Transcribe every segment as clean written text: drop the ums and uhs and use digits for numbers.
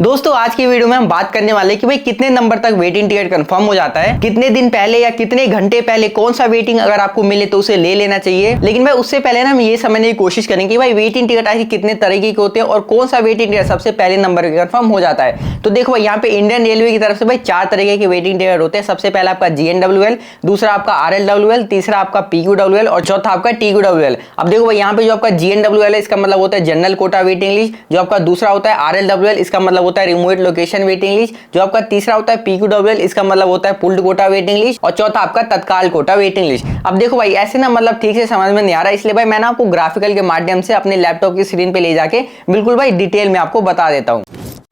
दोस्तों आज की वीडियो में हम बात करने वाले हैं कि भाई कितने नंबर तक वेटिंग टिकट कंफर्म हो जाता है, कितने दिन पहले या कितने घंटे पहले कौन सा वेटिंग अगर आपको मिले तो उसे ले लेना चाहिए। लेकिन भाई उससे पहले ना हम ये समझने की कोशिश करेंगे कि भाई वेटिंग टिकट आखिर कितने तरीके के होते हैं और कौन सा वेटिंग टिकट सबसे पहले नंबर पर कंफर्म हो जाता है। तो देखो भाई यहाँ पे इंडियन रेलवे की तरफ से भाई 4 तरीके के वेटिंग टिकट होते हैं। सबसे पहला आपका GNWL, दूसरा आपका RLWL, तीसरा आपका PQWL और चौथा आपका TQWL। अब देखो भाई यहाँ पे जो आपका GNWL है इसका मतलब होता है जनरल कोटा वेटिंग लिस्ट, जो आपका दूसरा होता है RLWL इसका मतलब होता है रिमोट लोकेशन वेटिंग लिस्ट, जो आपका तीसरा होता है PQWL इसका मतलब होता है पुल्ड कोटा वेटिंग लिस्ट और चौथा आपका तत्काल कोटा वेटिंग लिस्ट। अब देखो भाई ऐसे ना मतलब ठीक से समझ में नहीं आ रहा, इसलिए भाई मैं ना आपको ग्राफिकल के माध्यम से अपने लैपटॉप की स्क्रीन पे ले जाके बिल्कुल भाई डिटेल में आपको बता देता हूँ।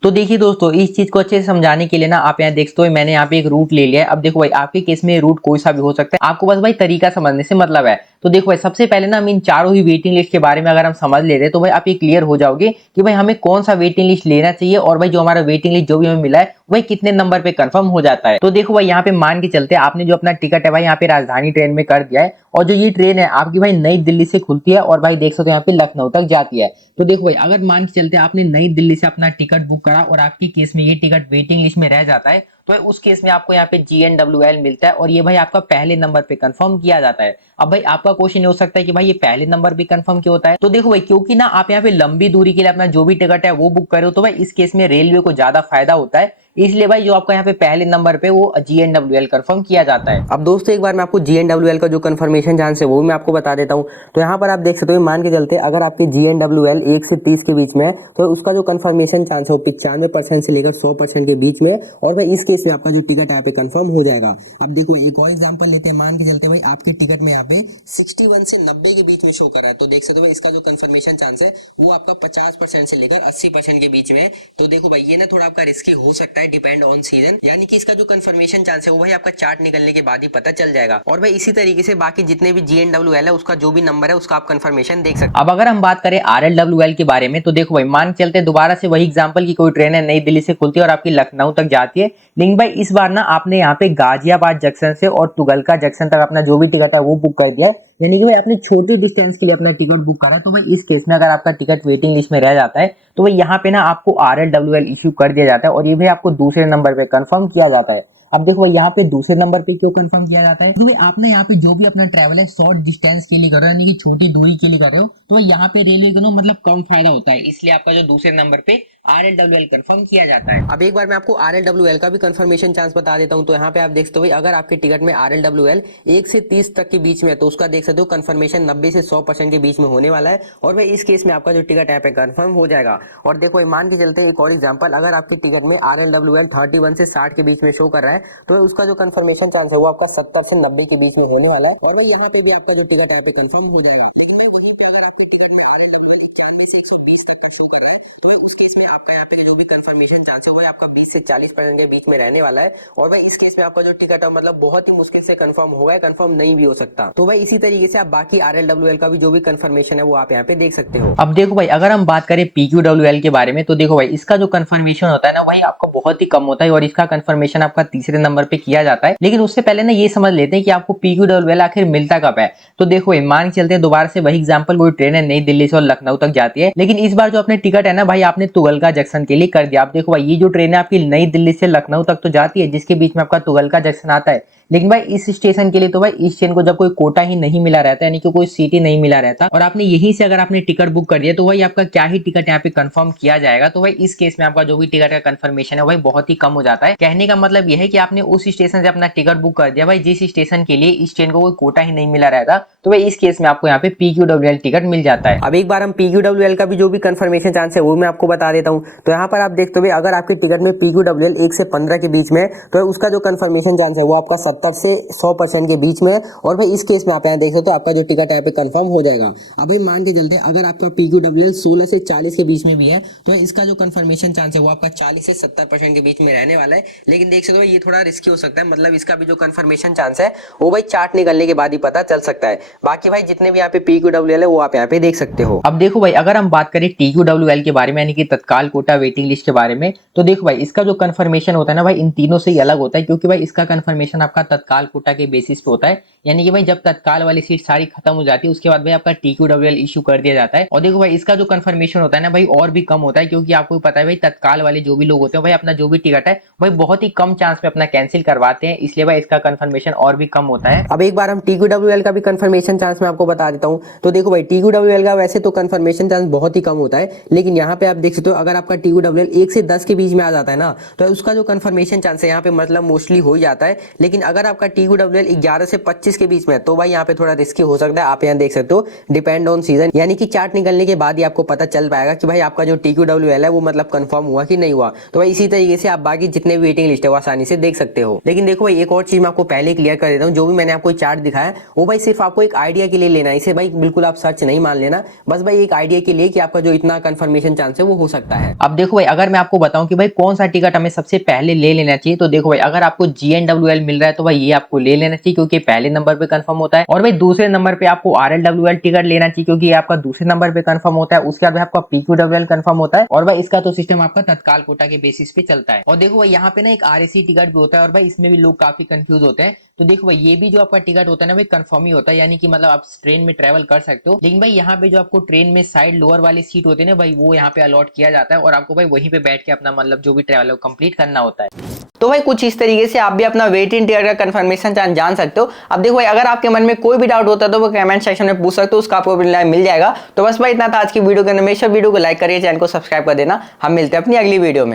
तो देखिए दोस्तों, इस चीज को अच्छे से समझाने के लिए ना आप यहाँ देख सकते हो मैंने यहाँ पे एक रूट ले लिया है। अब देखो भाई आपके केस में रूट कोई सा भी हो सकता है, आपको बस भाई तरीका समझने से मतलब है। तो देखो भाई सबसे पहले ना हम इन चारों ही वेटिंग लिस्ट के बारे में अगर हम समझ लेते हैं तो भाई आप ये क्लियर हो जाओगे कि भाई हमें कौन सा वेटिंग लिस्ट लेना चाहिए और भाई जो हमारा वेटिंग लिस्ट जो भी हमें मिला है वही कितने नंबर पे कंफर्म हो जाता है। तो देखो भाई यहाँ पे मान के चलते आपने जो अपना टिकट है भाई यहाँ पे राजधानी ट्रेन में कर दिया है और जो ये ट्रेन है आपकी भाई नई दिल्ली से खुलती है और भाई देख सकते हो यहाँ पे लखनऊ तक जाती है। तो देखो भाई अगर मान के चलते आपने नई दिल्ली से अपना टिकट बुक करा और आपकी केस में ये टिकट वेटिंग लिस्ट में रह जाता है तो उस केस में आपको यहाँ पे GNWL मिलता है और ये भाई आपका पहले नंबर पे कंफर्म किया जाता है। अब भाई आपका क्वेश्चन हो सकता है कि भाई ये पहले नंबर पे कंफर्म क्यों होता है। तो देखो भाई क्योंकि ना आप यहाँ पे लंबी दूरी के लिए अपना जो भी टिकट है वो बुक करे हो तो भाई इस केस में रेलवे को ज्यादा फायदा होता है, इसलिए भाई जो आपका यहाँ पे पहले नंबर पे वो GNWL कंफर्म किया जाता है। अब दोस्तों एक बार मैं आपको GNWL का जो कंफर्मेशन चांस है वो भी मैं आपको बता देता हूँ। तो यहाँ पर आप देख सकते हो मान के चलते अगर आपके GNWL 1 से 30 के बीच में तो उसका जो कंफर्मेशन चांस है वो 95% से लेकर 100% के बीच में और भाई इस केस में आपका जो टिकट यहाँ पे कंफर्म हो जाएगा। अब देखो एक और एग्जांपल लेते हैं, मान के चलते भाई आपके टिकट में यहाँ पे 61 से 90 के बीच में शो कर रहा है तो देख सकते हो इसका जो कंफर्मेशन चांस है वो आपका 50% से लेकर 80% के बीच में। तो देखो भाई ये ना थोड़ा आपका रिस्की हो सकता है, डिपेंड ऑन सीजन, यानी कि इसका जो कंफर्मेशन चांस है वो भाई आपका चार्ट निकलने के बाद ही पता चल जाएगा। और भाई इसी तरीके से बाकी जितने भी GNWL है उसका जो भी नंबर है उसका आप कंफर्मेशन देख सकते हैं। अब अगर हम बात करें RLWL के बारे में तो देखो भाई मान के चलते दोबारा से वही एग्जांपल की कोई ट्रेन है नई दिल्ली से खुलती है और आपकी लखनऊ तक जाती है, लेकिन भाई इस बार ना आपने यहाँ पे गाजियाबाद जंक्शन से और तुगलका जंक्शन तक अपना जो भी टिकट है वो बुक कर दिया है, यानी कि भाई आपने छोटी डिस्टेंस के लिए अपना टिकट बुक करा। तो भाई इस केस में अगर आपका टिकट वेटिंग लिस्ट में रह जाता है तो भाई यहाँ पे ना आपको RLWL इश्यू कर दिया जाता है और ये भी आपको दूसरे नंबर पे कंफर्म किया जाता है। अब देखो भाई यहाँ पे दूसरे नंबर पे क्यों कंफर्म किया जाता है, तो भाई आपने यहाँ पे जो भी अपना ट्रैवल है शॉर्ट डिस्टेंस के लिए कर रहे हो यानी कि छोटी दूरी के लिए कर रहे हो तो यहाँ पे रेलवे को मतलब कम फायदा होता है, इसलिए आपका जो दूसरे नंबर पे RLWL कंफर्म किया जाता है। अब एक बार मैं आपको RLWL का भी कंफर्मेशन चांस बता देता हूँ। तो यहाँ पे आप देख सकते हो भाई अगर आपके टिकट में RLWL 1 से 30 तक के बीच में है तो उसका देख सकते हो कंफर्मेशन 90 से 100% के बीच में होने वाला है और भाई इस केस में आपका जो टिकट है कंफर्म हो जाएगा। और देखो मान के चलते एक और एग्जांपल, अगर आपके टिकट में RLWL 31 से 60 के बीच में शो कर रहा है तो उसका जो कंफर्मेशन चांस है वो आपका 70 से 90 के बीच में होने वाला है और भाई यहाँ पे भी आपका जो टिकट है कंफर्म हो जाएगा। लेकिन भाई वहीं पे अगर आपके टिकट में RLWL 91 से 120 तक का शो कर रहा है तो उस केस में आपका यहाँ पे जो भी कंफर्मेशन चांस है वो आपका 20 से 40% के बीच में रहने वाला है और भाई इस केस में आपका जो टिकट है मतलब बहुत ही मुश्किल से कंफर्म होगा, कंफर्म नहीं भी हो सकता। तो भाई इसी तरीके से आप बाकी RLWL का भी जो भी कंफर्मेशन है वो आप यहाँ पे देख सकते हो। अब देखो भाई अगर हम बात करें PQWL के बारे में तो देखो भाई इसका जो कंफर्मेशन होता है ना वही आपका बहुत ही कम होता है और इसका कंफर्मेशन आपका तीसरे नंबर पे किया जाता है। लेकिन उससे पहले ना ये समझ लेते हैं कि आपको PQWL आखिर मिलता कब है। तो देखो भाई मान के चलते हैं दोबारा से वही एग्जांपल, कोई ट्रेन है नई दिल्ली से और लखनऊ तक जाती है, लेकिन इस बार जो अपने टिकट है ना भाई आपने तुगलका जंक्शन के लिए कर दिया। आप देखो भाई ये जो ट्रेन है आपकी नई दिल्ली से लखनऊ तक तो जाती है जिसके बीच में आपका तुगलका जंक्शन आता है, लेकिन भाई इस स्टेशन के लिए तो भाई इस ट्रेन को जब कोई कोटा ही नहीं मिला रहता यानी कि कोई सीट ही नहीं मिला रहता और आपने यहीं से अगर आपने टिकट बुक कर दिया तो भाई आपका क्या ही टिकट यहाँ पे कंफर्म किया जाएगा। तो भाई इस केस में आपका जो भी टिकट का कंफर्मेशन है भाई बहुत ही कम हो जाता है। कहने का मतलब यह है कि आपने उस स्टेशन से अपना टिकट बुक कर दिया भाई जिस स्टेशन के लिए इस ट्रेन को कोई कोटा ही नहीं मिला रहता, तो भाई इस केस में आपको यहाँ पे PQWL टिकट मिल जाता है। अब एक बार हम PQWL का भी जो भी कंफर्मेशन चांस है वो मैं आपको बता देता हूँ। तो यहाँ पर आप देखते हो अगर आपके टिकट में PQWL 1 से 15 के बीच में तो उसका जो कंफर्मेशन चांस है वो आपका 70 से 100% के बीच में और भाई इस केस में आप यहाँ देख सकते हो आपका जो टिकट है कंफर्म हो जाएगा। अब भाई मान के चलते अगर आपका PQWL 16 से 40 के बीच में भी है तो इसका जो कंफर्मेशन चांस है वो आपका 40 से 70% के बीच में रहने वाला है, लेकिन देख सकते हो ये थोड़ा रिस्की हो सकता है, मतलब इसका भी जो कंफर्मेशन चांस है वो भाई चार्ट निकलने के बाद ही पता चल सकता है। बाकी भाई जितने भी यहाँ पे PQWL है वो आप यहाँ पे देख सकते हो। अब देखो भाई अगर हम बात करें TQWL के बारे में यानी कि तत्काल तत्काल कोटा वेटिंग लिस्ट के बारे में। तो देखो भाई, इसका जो कंफर्मेशन होता है ना भाई, इन तीनों से ही अलग होता है, क्योंकि भाई इसका कंफर्मेशन आपका तत्काल कोटा के बेसिस पे होता है। यानी कि भाई जब तत्काल वाली सीट सारी खत्म हो जाती है उसके बाद भाई आपका TQWL इशू कर दिया जाता है। और देखो भाई, इसका जो कंफर्मेशन होता है ना भाई और भी कम होता है, क्योंकि आपको पता है भाई तत्काल वाले जो भी लोग होते हैं भाई अपना जो भी टिकट है भाई बहुत ही कम चांस में अपना कैंसिल करवाते हैं, इसलिए भाई इसका कंफर्मेशन और भी कम होता है। अब एक बार हम TQWL का भी कंफर्मेशन चांस मैं आपको बता देता हूँ। तो देखो भाई, TQWL का वैसे तो कंफर्मेशन चांस बहुत ही कम होता है, लेकिन यहाँ पे आप देख सकते हो अगर आपका TQWL 1 से 10 के बीच में आ जाता है ना, तो उसका जो कंफर्मेशन चांस है यहाँ पे मतलब मोस्टली हो ही जाता है। लेकिन अगर आपका TQWL 11 से 25 के बीच में है तो भाई यहाँ पे थोड़ा रिस्की हो सकता है। आप यहाँ देख सकते हो डिपेंड ऑन सीजन, यानी कि चार्ट निकलने के बाद ही आपको पता चल पाएगा कि भाई आपका जो TQWL है वो मतलब कंफर्म हुआ कि नहीं हुआ। तो भाई इसी तरीके से आप बाकी जितने भी वेटिंग लिस्ट है वो आसानी से देख सकते हो। लेकिन देखो भाई, एक और चीज मैं आपको पहले क्लियर कर देता हूँ, जो भी मैंने आपको चार्ट दिखाया वो भाई सिर्फ आपको एक आइडिया के लिए लेना है, इसे भाई बिल्कुल आप सच नहीं मान लेना, बस भाई एक आइडिया के लिए कि आपका जो इतना कंफर्मेशन चांस है वो हो सकता है। अब देखो भाई, अगर मैं आपको बताऊं कि भाई कौन सा टिकट हमें सबसे पहले ले लेना चाहिए, तो देखो भाई अगर आपको GNWL मिल रहा है तो भाई ये आपको ले लेना चाहिए, क्योंकि पहले नंबर पे कंफर्म होता है। और भाई दूसरे नंबर पे आपको RLWL टिकट लेना चाहिए, क्योंकि ये आपका दूसरे नंबर पे कंफर्म होता है। उसके बाद भाई आपका PQWL कंफर्म होता है, और भाई इसका तो सिस्टम आपका तत्काल कोटा के बेसिस पे चलता है। और देखो भाई यहाँ पे ना एक RAC टिकट भी होता है, और भाई इसमें भी लोग काफी कंफ्यूज होते हैं। तो देखो भाई, ये भी जो आपका टिकट होता है ना भाई कंफर्म ही होता है, यानी कि मतलब आप ट्रेन में ट्रेवल कर सकते हो। लेकिन भाई यहाँ पे जो आपको ट्रेन में साइड लोअर वाली सीट होती है ना भाई, वो यहाँ पे अलॉट किया जाता है, और आपको भाई वहीं पे बैठ के अपना मतलब जो भी ट्रेवल है कंप्लीट करना होता है। तो भाई कुछ इस तरीके से आप भी अपना वेटिंग टिकट का कंफर्मेशन जान सकते हो। अब देखो भाई, अगर आपके मन में कोई भी डाउट होता है तो वो कमेंट सेक्शन में पूछ सकते हो, उसका आपको रिप्लाई मिल जाएगा। तो बस भाई इतना था आज की वीडियो के अंदर। हमेशा वीडियो को लाइक करिए, चैनल को सब्सक्राइब कर देना। हम मिलते हैं अपनी अगली वीडियो में।